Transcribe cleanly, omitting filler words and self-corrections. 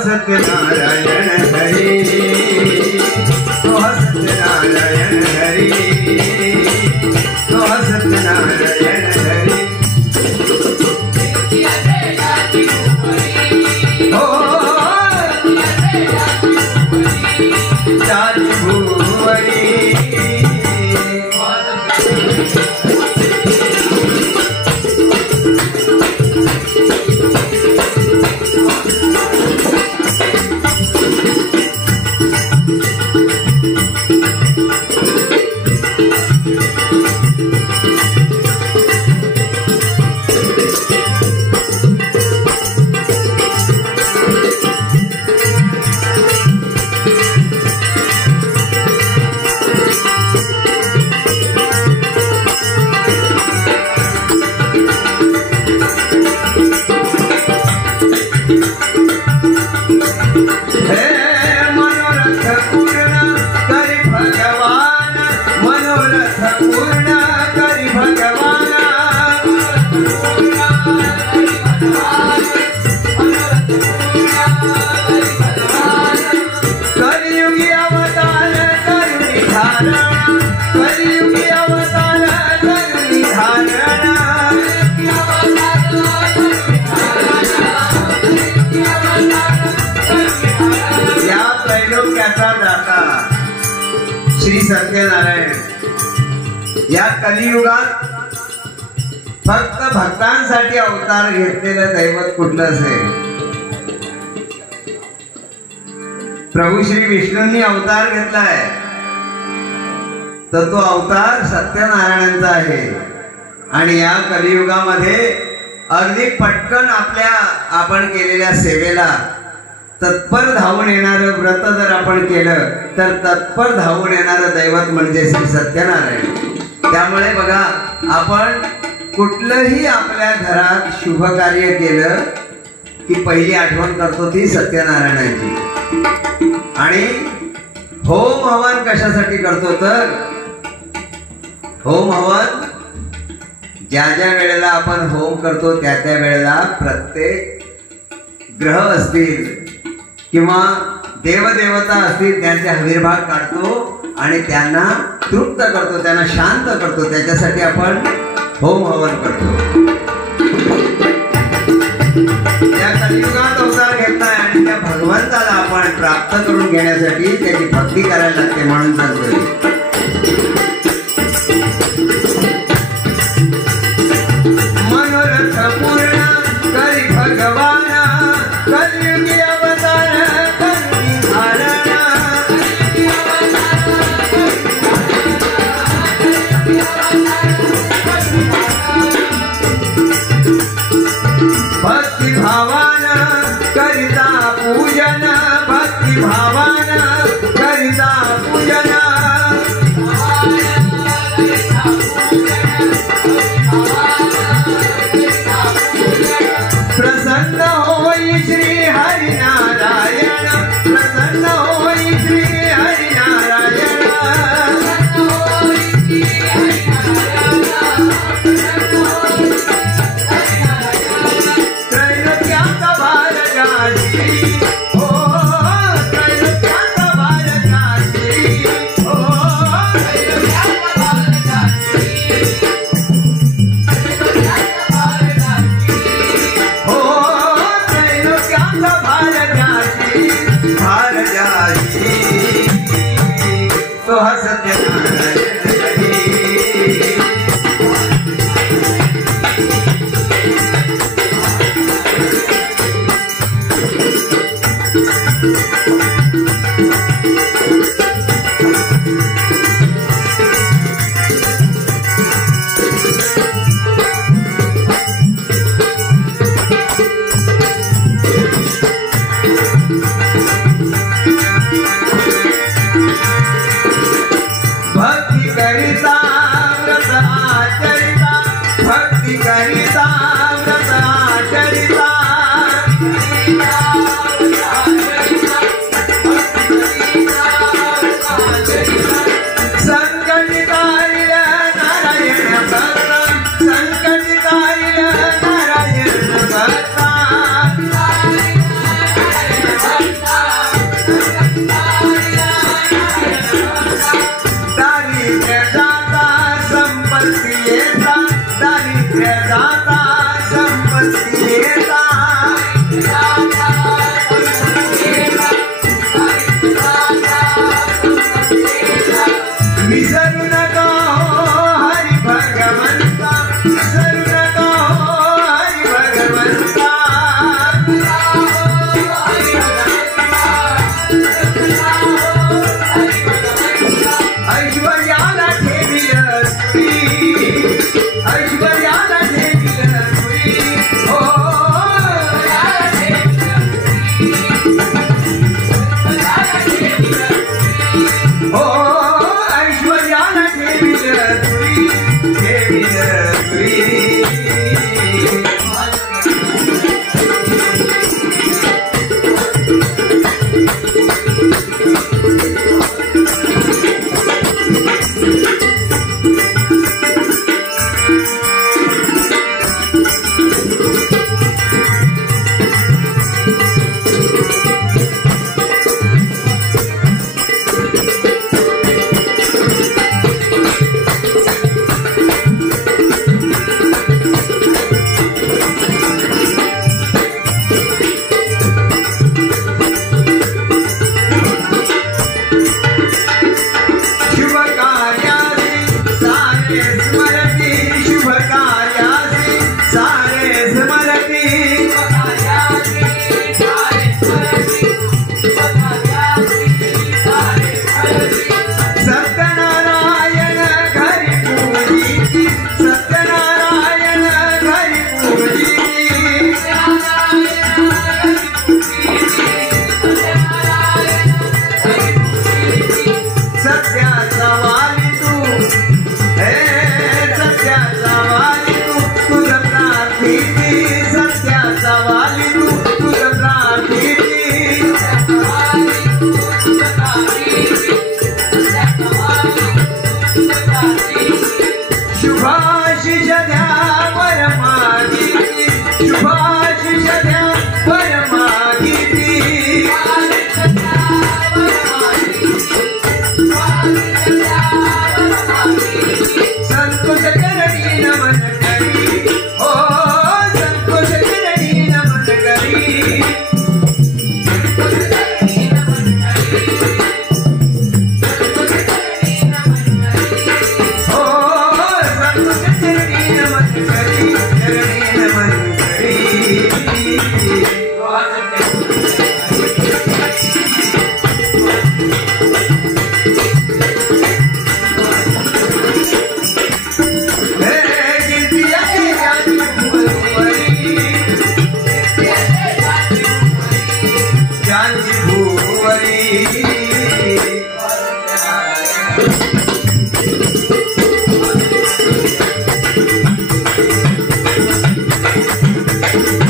सत्यनारायण हरि तो सत्यनारायण हरि तो सत्यनारायण हरि हो जाति भूवरी श्री सत्यनारायण या कलियुगात फक्त भक्तांसाठी अवतार घेतलेलं दैवत कुठलं असेल? प्रभू श्री विष्णूंनी अवतार घेतलाय तर तो अवतार सत्यनारायणांचा आहे। आणि या कलियुगामध्ये अगदी पटकन आपण केलेल्या सेवेला तत्पर धावून येणारं व्रत जर आपण केलं तर तत्पर धावून येणारं दैवत म्हणजे श्री सत्यनारायण। त्यामुळे बघा, आपण कुठलंही आपल्या घरात शुभ कार्य केलं की पहिली आठवण करतो ती सत्यनारायणाची। आणि होम हवन कशासाठी करतो तर होम हवन ज्या ज्या वेळेला आपण होम करतो त्या त्या वेळेला प्रत्येक ग्रह असतील किंवा देवदेवता असतील त्यांचे आविर्भाव काढतो आणि त्यांना तृप्त करतो, त्यांना शांत करतो, त्याच्यासाठी आपण होम हवन करतो। या कलियुगात अवतार घेतलाय आणि त्या भगवंताला आपण प्राप्त करून घेण्यासाठी त्याची भक्ती करायला लागते म्हणून सांगतोय। मनोरथ पूर्ण करी भगवान कलियुगी अवतार भक्ति भावान करिता पूजन भक्ति भावान करिता पूजन प्रसन्न होई श्री हरि नारायण प्रसन्न होई श्री हरि नारायण त्रैलोक्याचा भार गाजी हो त्रैलोक्याचा भार गाजी हो त्रैलोक्याचा भार गाजी हो त्रैलोक्याचा भार गाजी तो सत्यनारायण Thank you.